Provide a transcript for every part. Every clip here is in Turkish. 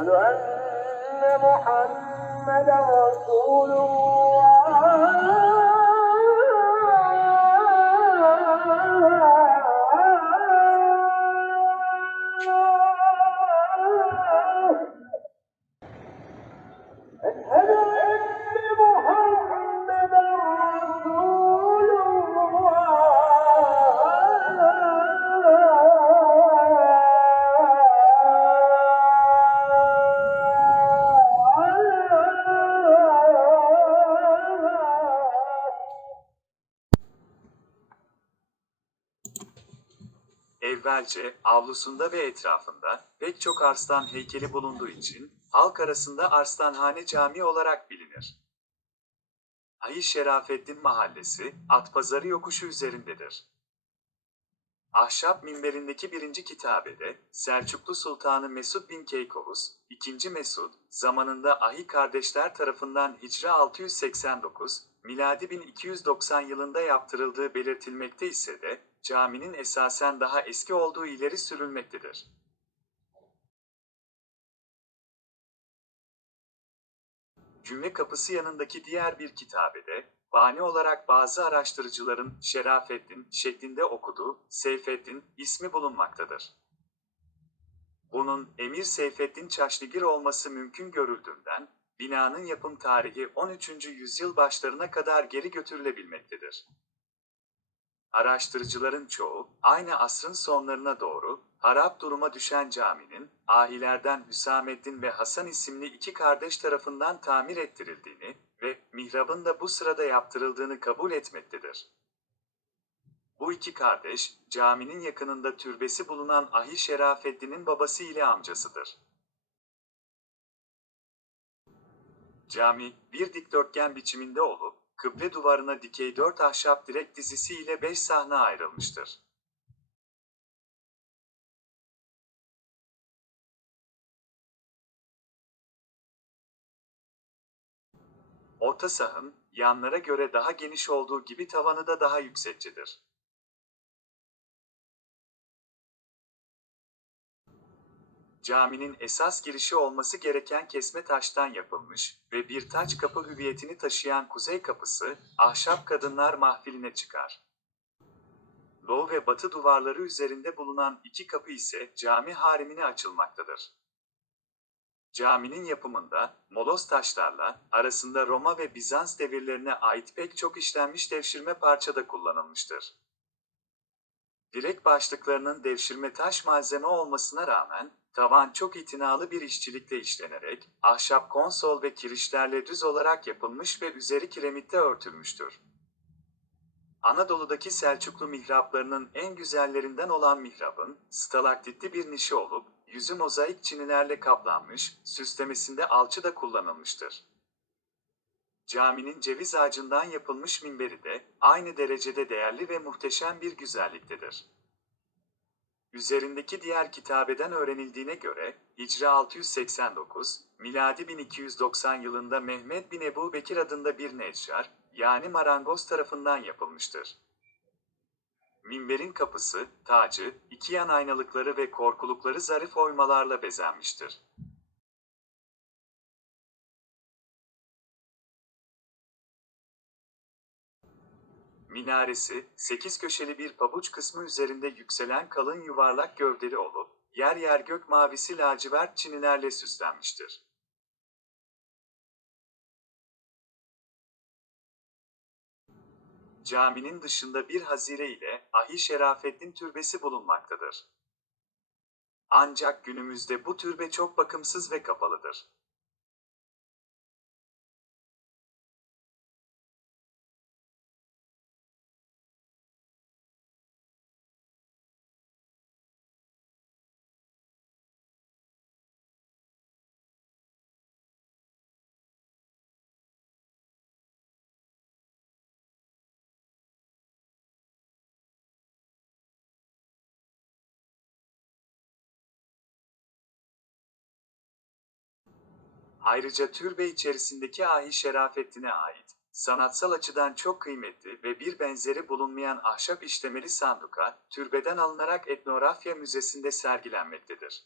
أشهد أن محمدا رسول الله. Evvelce avlusunda ve etrafında pek çok arslan heykeli bulunduğu için halk arasında Arslanhane Camii olarak bilinir. Ayı Şerafettin Mahallesi, Atpazarı yokuşu üzerindedir. Ahşap minberindeki birinci kitabede Selçuklu Sultanı Mesud bin Keykovus, II. Mesud, zamanında Ahi kardeşler tarafından Hicri 689, miladi 1290 yılında yaptırıldığı belirtilmekte ise de, caminin esasen daha eski olduğu ileri sürülmektedir. Cümle kapısı yanındaki diğer bir kitabede, Bani olarak bazı araştırıcıların Şerafettin şeklinde okuduğu Seyfettin ismi bulunmaktadır. Bunun Emir Seyfettin Çaşnigir olması mümkün görüldüğünden, binanın yapım tarihi 13. yüzyıl başlarına kadar geri götürülebilmektedir. Araştırıcıların çoğu, aynı asrın sonlarına doğru, harap duruma düşen caminin, ahilerden Hüsamettin ve Hasan isimli iki kardeş tarafından tamir ettirildiğini ve mihrabın da bu sırada yaptırıldığını kabul etmektedir. Bu iki kardeş, caminin yakınında türbesi bulunan Ahi Şerafettin'in babası ile amcasıdır. Cami, bir dikdörtgen biçiminde olup, kıble duvarına dikey dört ahşap direk dizisi ile beş sahne ayrılmıştır. Orta sahın, yanlara göre daha geniş olduğu gibi tavanı da daha yüksekçedir. Caminin esas girişi olması gereken kesme taştan yapılmış ve bir taç kapı hüviyetini taşıyan kuzey kapısı, ahşap kadınlar mahfiline çıkar. Doğu ve batı duvarları üzerinde bulunan iki kapı ise cami harimine açılmaktadır. Caminin yapımında, molos taşlarla, arasında Roma ve Bizans devirlerine ait pek çok işlenmiş devşirme parçada kullanılmıştır. Direk başlıklarının devşirme taş malzeme olmasına rağmen, tavan çok itinalı bir işçilikle işlenerek, ahşap konsol ve kirişlerle düz olarak yapılmış ve üzeri kiremitte örtülmüştür. Anadolu'daki Selçuklu mihraplarının en güzellerinden olan mihrabın, stalaktitli bir nişi olup, yüzü mozaik çinilerle kaplanmış, süslemesinde alçı da kullanılmıştır. Caminin ceviz ağacından yapılmış minberi de, aynı derecede değerli ve muhteşem bir güzelliktedir. Üzerindeki diğer kitabeden öğrenildiğine göre, Hicri 689, miladi 1290 yılında Mehmet bin Ebu Bekir adında bir neccar, yani marangoz tarafından yapılmıştır. Minberin kapısı, tacı, iki yan aynalıkları ve korkulukları zarif oymalarla bezenmiştir. Minaresi, sekiz köşeli bir pabuç kısmı üzerinde yükselen kalın yuvarlak gövdeli olup, yer yer gök mavisi lacivert çinilerle süslenmiştir. Caminin dışında bir hazire ile Ahi Şerafettin Türbesi bulunmaktadır. Ancak günümüzde bu türbe çok bakımsız ve kapalıdır. Ayrıca türbe içerisindeki Ahi Şerafettin'e ait, sanatsal açıdan çok kıymetli ve bir benzeri bulunmayan ahşap işlemeli sanduka, türbeden alınarak etnografya müzesinde sergilenmektedir.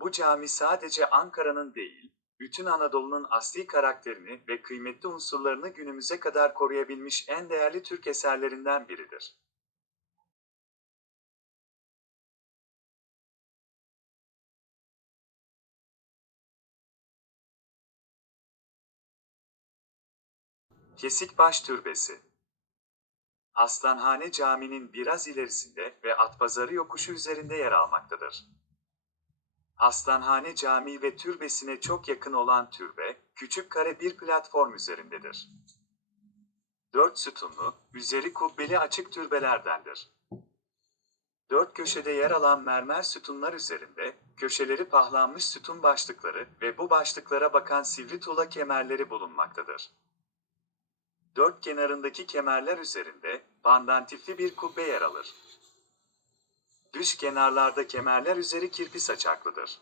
Bu cami sadece Ankara'nın değil, bütün Anadolu'nun asli karakterini ve kıymetli unsurlarını günümüze kadar koruyabilmiş en değerli Türk eserlerinden biridir. Kesikbaş Türbesi Aslanhane Camii'nin biraz ilerisinde ve Atpazarı yokuşu üzerinde yer almaktadır. Aslanhane Camii ve türbesine çok yakın olan türbe, küçük kare bir platform üzerindedir. Dört sütunlu, üzeri kubbeli açık türbelerdendir. Dört köşede yer alan mermer sütunlar üzerinde, köşeleri pahlanmış sütun başlıkları ve bu başlıklara bakan sivri tuğla kemerleri bulunmaktadır. Dört kenarındaki kemerler üzerinde, pandantifli bir kubbe yer alır. Dış kenarlarda kemerler üzeri kirpi saçaklıdır.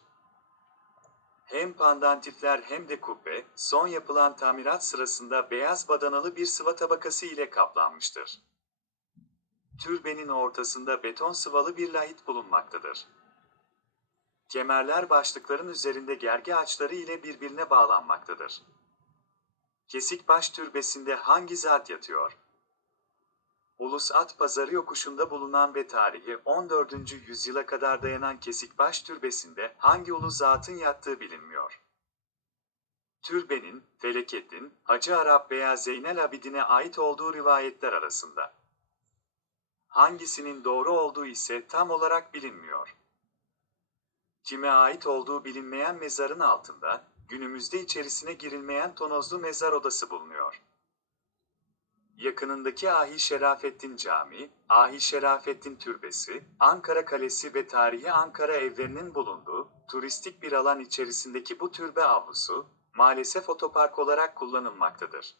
Hem pandantifler hem de kubbe, son yapılan tamirat sırasında beyaz badanalı bir sıva tabakası ile kaplanmıştır. Türbenin ortasında beton sıvalı bir lahit bulunmaktadır. Kemerler başlıkların üzerinde gerge ağaçları ile birbirine bağlanmaktadır. Kesikbaş türbesinde hangi zat yatıyor? Ulus At Pazarı yokuşunda bulunan ve tarihi 14. yüzyıla kadar dayanan Kesikbaş Türbesi'nde hangi ulu zatın yattığı bilinmiyor. Türbenin, Felekettin, Hacı Arap veya Zeynel Abidin'e ait olduğu rivayetler arasında. Hangisinin doğru olduğu ise tam olarak bilinmiyor. Kime ait olduğu bilinmeyen mezarın altında, günümüzde içerisine girilmeyen tonozlu mezar odası bulunuyor. Yakınındaki Ahi Şerafettin Camii, Ahi Şerafettin Türbesi, Ankara Kalesi ve tarihi Ankara evlerinin bulunduğu turistik bir alan içerisindeki bu türbe avlusu, maalesef otopark olarak kullanılmaktadır.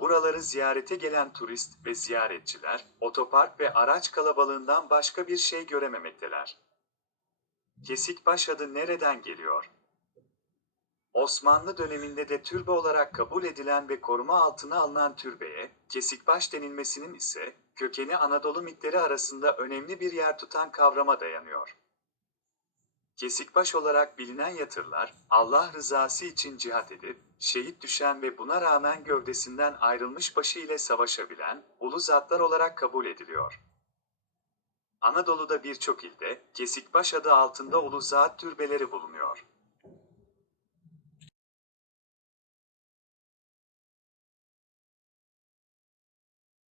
Buraları ziyarete gelen turist ve ziyaretçiler, otopark ve araç kalabalığından başka bir şey görememekteler. Kesikbaş adı nereden geliyor? Osmanlı döneminde de türbe olarak kabul edilen ve koruma altına alınan türbeye, kesikbaş denilmesinin ise, kökeni Anadolu mitleri arasında önemli bir yer tutan kavrama dayanıyor. Kesikbaş olarak bilinen yatırlar, Allah rızası için cihat edip, şehit düşen ve buna rağmen gövdesinden ayrılmış başı ile savaşabilen, ulu zatlar olarak kabul ediliyor. Anadolu'da birçok ilde, Kesikbaş adı altında ulu zat türbeleri bulunuyor.